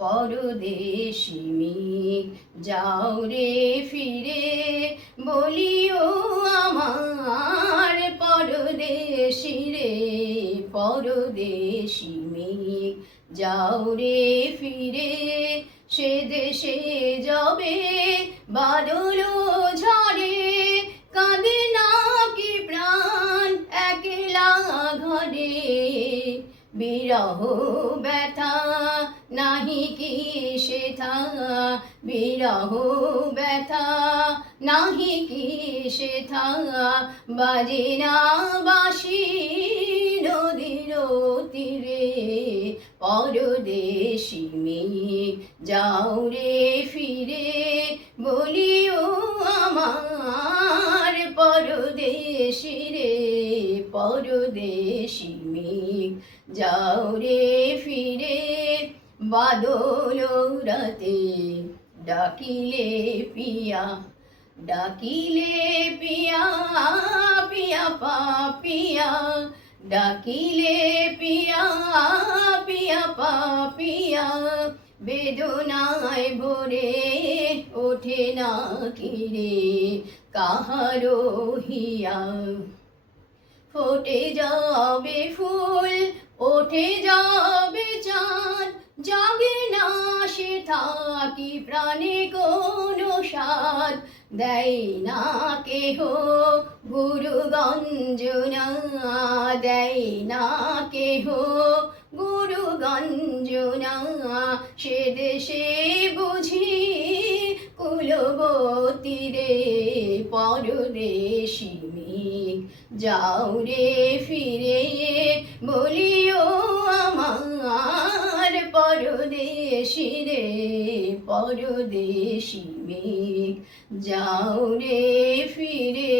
পরদেশি মেঘ যাও রে ফিরে, বলিও আমার পরদেশি রে পরদেশি মেঘ যাও রে ফিরে, সে দেশে যাবে বাদল ঝড়ে কাঁদে না কি প্রাণ, একলা ঘরে। বিরহ ব্যথা নাহি কি সেথা বিরহ ব্যথা নাহি কি সেথা বাজে না বাসি নদীর তীরে, পরদেশি মেঘ যাও রে ফিরে, বলিও আমার পরদেশি রে। পরদেশি মেঘ, যাও রে ফিরে বাদল রাতে। ডাকিলে পিয়া ডাকিলে পিয়া পিয়া পাপিয়া ডাকিলে পিয়া পিয়া পাপিয়া বেদনায় ভরে ওঠে না কিরে কাহারো হিয়া। ফোটে যাবে ফুল, ওঠে যাবে চাঁদ। জাগে না সে থাকি প্রাণে কোনো স্বাদ। দেয় না কেহ গুরু গঞ্জনা দেয় না কেহ গুরু গঞ্জনা সে দেশে বুঝি কুলবতী রে। পরদেশি মেঘ যাও রে ফিরে বলিও আমার পরদেশি রে পরদেশি মেঘ যাও রে ফিরে